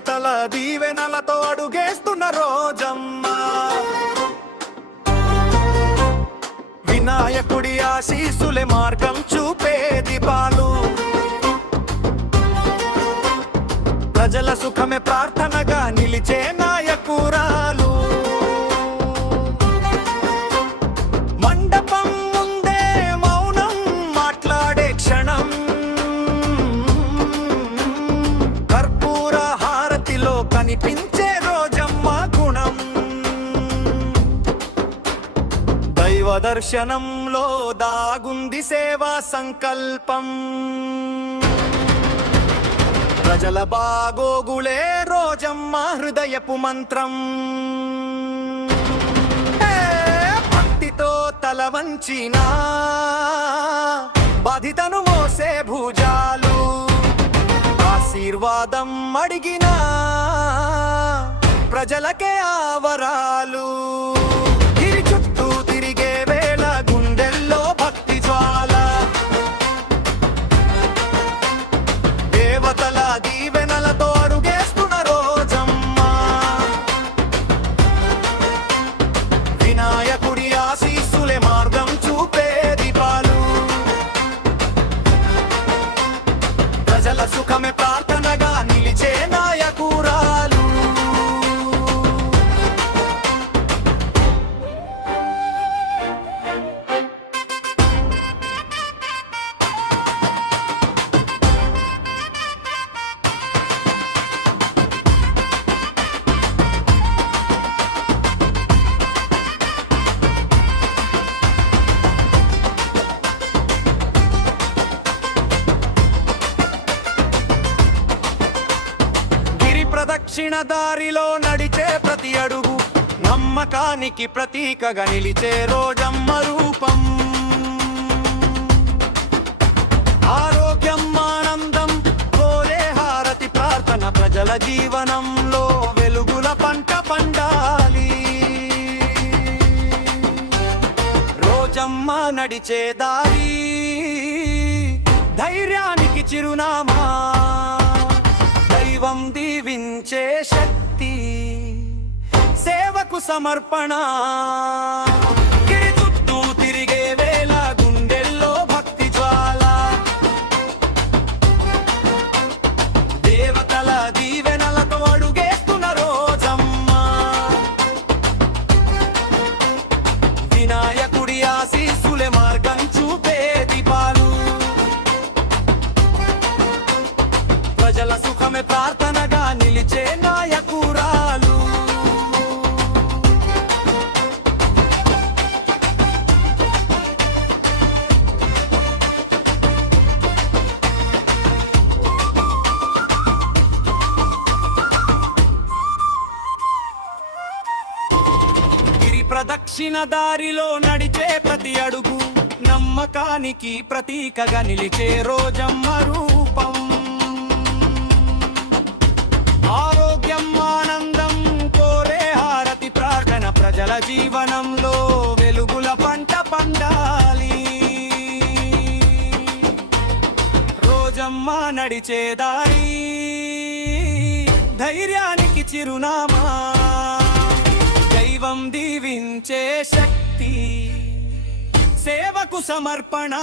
దేవతల దీవెనలతో అడుగేస్తున్న రోజమ్మ. వినాయకుడి ఆశీసులే మార్గం చూపే దీపాలు. ప్రజల సుఖమే ప్రార్థనగా నిలిచే నాయకురాలు. మండపం ముందే మౌనం మాట్లాడే క్షణం. కర్పూర హారతిలో కనిపించే రోజమ్మ గుణం. దైవ దర్శనంలో దాగుంది సేవా సంకల్పం. ప్రజల బాగోగులే రోజమ్మ హృదయపు మంత్రం. భక్తితో తల వంచినా బాధితను మోసే భుజాలు. ఆశీర్వాదం అడిగినా ప్రజలకే ఆవరాలు. గిరి చుట్టూ తిరిగే వేళ గుండెల్లో భక్తి జ్వాల. దేవతల దీవెనలతో అడుగేస్తున్న రోజమ్మ. వినాయకుడి ఆశీస్సులే మార్గం చూపే దీపాలు. ప్రజల సుఖమే ప్రార్థనగా నిలిచే నాయకురాలు. ప్రదక్షిణ దారిలో నడిచే ప్రతి అడుగు నమ్మకానికి ప్రతీకగా నిలిచే రోజమ్మ రూపం. ఆరోగ్యం ఆనందం కోరే హారతి ప్రార్థన. ప్రజల జీవనంలో వెలుగుల పంట పండాలి. రోజమ్మ నడిచే దారి ధైర్యానికి చిరునామా. దైవం దీవించే శక్తి సేవకు సమర్పణ. గిరి చుట్టూ తిరిగే వేళ గుండెల్లో భక్తి జ్వాల. దేవతల దీవెనలతో అడుగేస్తున్న రోజమ్మ. వినాయకుడి ఆశీస్సులే మార్గం చూపే దీపాలు. ప్రజల సుఖమే ప్రార్థనగా నిలిచే నాయకురాలు. గిరి ప్రదక్షిణ దారిలో నడిచే ప్రతి అడుగు నమ్మకానికి ప్రతీకగా నిలిచే రోజమ్మ రూపం. ఆరోగ్యం ఆనందం కోరే హారతి ప్రార్థన. ప్రజల జీవనంలో వెలుగుల పంట పండాలి. రోజమ్మ నడిచే దారి ధైర్యానికి చిరునామా. దైవం దీవించే శక్తి సేవకు సమర్పణ.